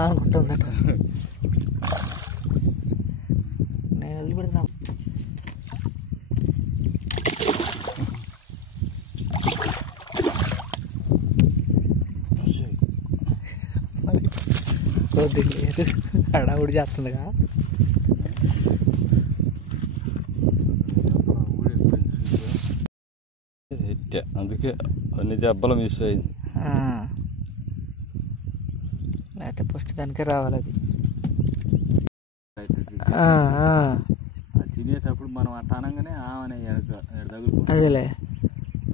అనుకుంటుందట. నేను వెళ్ళి పెడుతున్నా. లేదు హడావుడి చేస్తుందిగా. అందుకే అన్ని దెబ్బలు మిస్ అయింది. లేకపోతే ఫస్ట్ దానికే రావాలి అది. తినేటప్పుడు మనం అట్ట అనగానే ఆమెనే అదేలే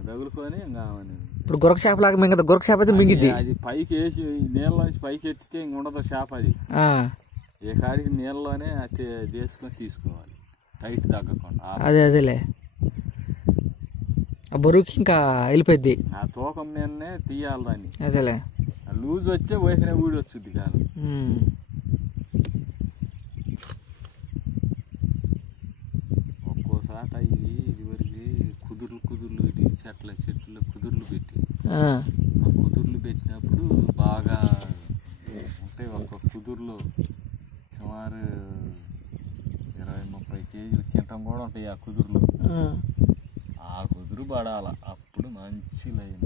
తగులుకొని ఇంకా ఆమె. ఇప్పుడు గొరక చేప లాగా మింగదు. గొరక చేప అయితే మింగిద్ది. అది పైకి వేసి నీళ్ళలోంచి పైకి ఎత్తితే ఇంక ఉండదు చేప. అది ఏ కాడికి నీళ్ళలోనే అది చేసుకొని తీసుకోవాలి, టైట్ తగ్గకుండా. అదేలే ఆ బరువుకి ఇంకా వెళ్ళిపోద్ది. ఆ తూకం మీదనే తీయాలి దాన్ని. అదేలే లూజ్ వస్తే వైపునే ఊడి వచ్చుద్ది. కాదు ఒక్కోసాట ఇదివరకు కుదుర్లు ఇది చెట్లు కుదుర్లు పెట్టి ఆ కుదుర్లు పెట్టినప్పుడు బాగా ఉంటాయి. ఒక్కొక్క కుదుర్లు సుమారు 20-30 కేజీలు కింటం కూడా ఉంటాయి. ఆ కుదుర్లు ఆ కుదురు పడాల, అప్పుడు మంచి లైన్.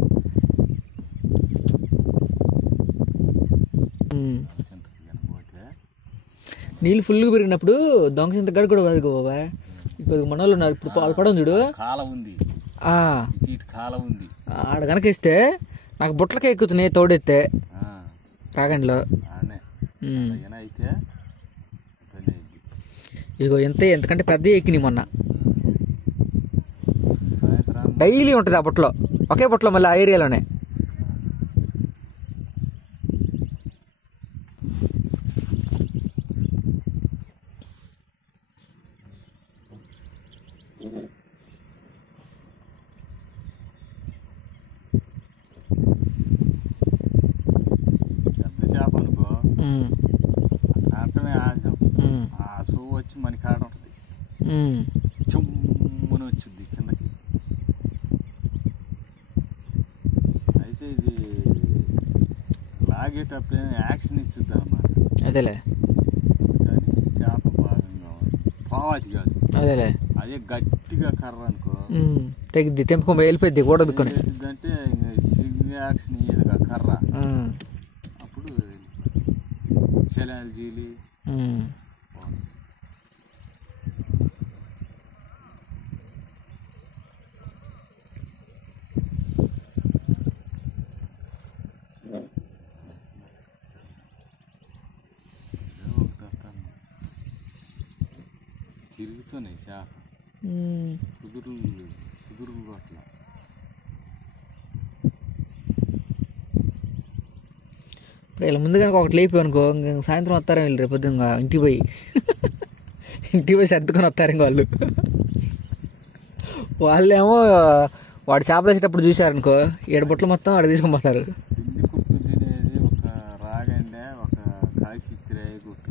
నీళ్ళు ఫుల్గా పెరిగినప్పుడు దొంగ చింత గడ కూడా బతుకు బాబా. ఇప్పుడు మన వాళ్ళు ఉన్నారు. ఇప్పుడు వాళ్ళు పడడం చూడు, కాలం ఉంది, ఇటు కాలం ఉంది. ఆడ కనుక వేస్తే నాకు బుట్టలకే ఎక్కుతున్నాయి తోడెత్తే రాగండిలో. అయితే ఇగో ఎంతకంటే పెద్ద ఎక్కినాయి మొన్న. డైలీ ఉంటుంది ఆ బుట్టలో, ఒకే బుట్టలో మళ్ళీ ఆ ఏరియాలోనే. పెద్ద చేప అనుకో అంటమే ఆజం. ఆ సో వచ్చి మన కాడ ఉంటుంది, చుమ్ముని వచ్చింది కిందకి. అయితే ఇది లాగేటప్పుడు యాక్షన్ ఇచ్చుద్ది అన్నమాట. అదేలే కానీ చేప భాగంగా పావాది కాదు. అదేలే అదే గట్టిగా కర్ర అనుకో తెగిద్ది, తెంపుకొని వెళ్ళిపోద్ది కూడా బిక్కుని. అంటే యాక్షన్ ఇయ్యదుగా కర్ర. అప్పుడు చలాలు జీలి తిరుగుతున్నాయి చేప. కుదురులు కొట్ల. ఇప్పుడు ఇలా ముందు కనుక ఒకటి లేపి అనుకో, సాయంత్రం వస్తారేమో వీళ్ళు. రేపు పొద్దున్న ఇంటికి పోయి సర్దుకొని వస్తారు ఇంక వాళ్ళు. వాళ్ళేమో వాడు చేపలు వేసేటప్పుడు చూసారనుకో 7 బుట్టలు మొత్తం వాడు తీసుకొని పోతారు. పిండి కుట్టు తినేది ఒక రాగండే, ఒక కాల్చి చిత్రే కుట్టు.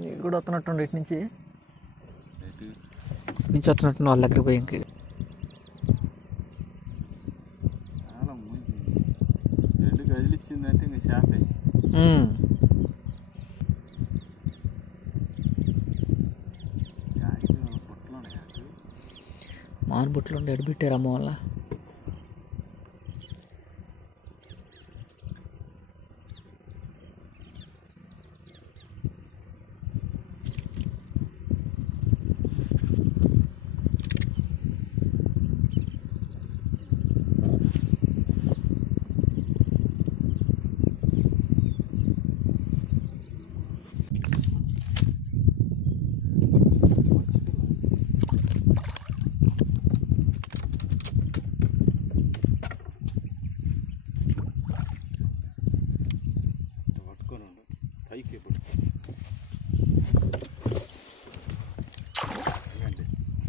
నీకు కూడా వస్తున్నట్టు ఇటు నుంచి వస్తున్నట్టు వాళ్ళ దగ్గర పోయి ఇంక చాలా ముందు 2 గదిలు ఇచ్చిందంటే ఇంక చేపే. మాను బుట్టలు ఉండి ఎడబెట్టారు అమ్మ వల్ల.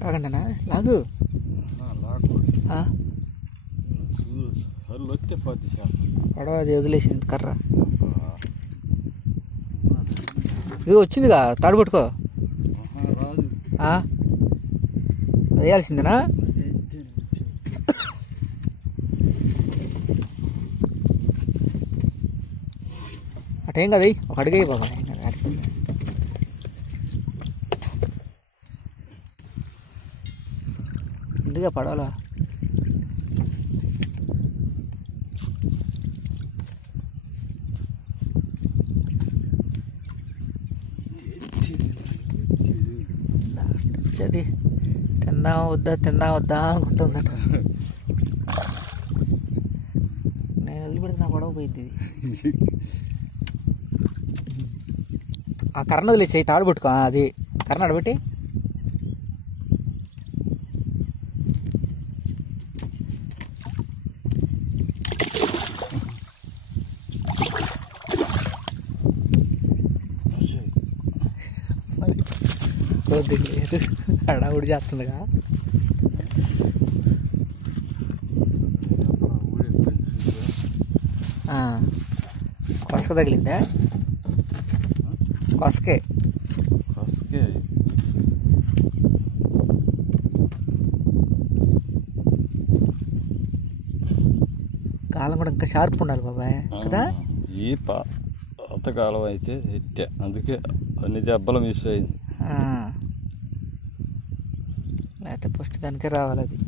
ఆగండినా లాగు పడవ అది వదిలేసింది కర్ర. ఇది వచ్చిందిగా తాడు పట్టుకో. వేయాల్సిందేనా? అటేం కదా ఒక అడిగే బాబా ముందుగా పడవలా చది తిందాం వద్దా అనుకుంటుందట. నేను వదిలిపెడితే నా గొడవ పోయింది. ఆ కర్ర వదిలేసి తాడు పట్టుకో, అది కర్ర అడబెట్టి లేదు హడావుడి చేస్తుందిగా. కొసక తగిలిందా? కొసకే కాలం కూడా ఇంకా షార్ప్ ఉండాలి బాబాయ్ కదా. ఈ పాతకాలం అయితే ఎట్టే, అందుకే అన్ని దెబ్బలు మిస్ అయింది. లేకపోతే ఫస్ట్ దానికే రావాలి అది.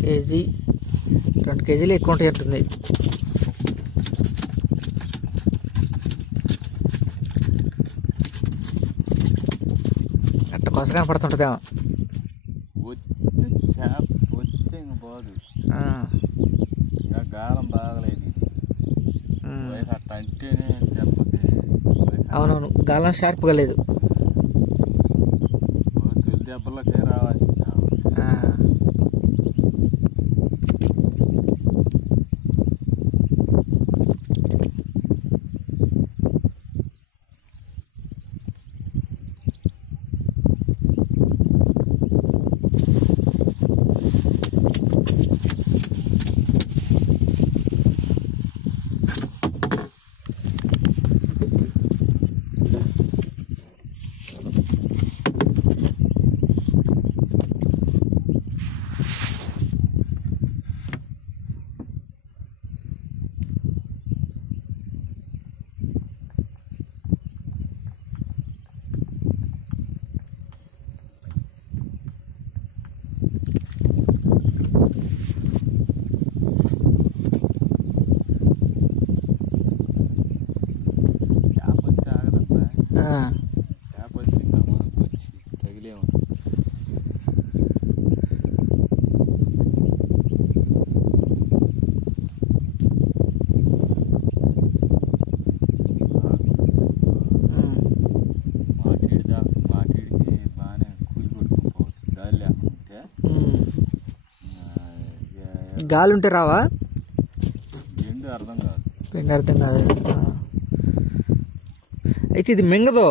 కేజీ 2 కేజీలు ఎక్కువ ఉంటాయి అంటుంది. అట్ట కొస కనపడుతుంటుందేమో. వస్తే ఇంక పోదు, ఇంకా గాలం బాగలేదు. అట్ట అంటేనే దెబ్బకి. అవునవును, గాలం షార్ప్గా లేదు. తొలి దెబ్బలకే రావాల్సింది. గాలి ఉంటే రావా? అర్థం కాదు. పిండి అర్థం కాదు. అయితే ఇది మింగదు.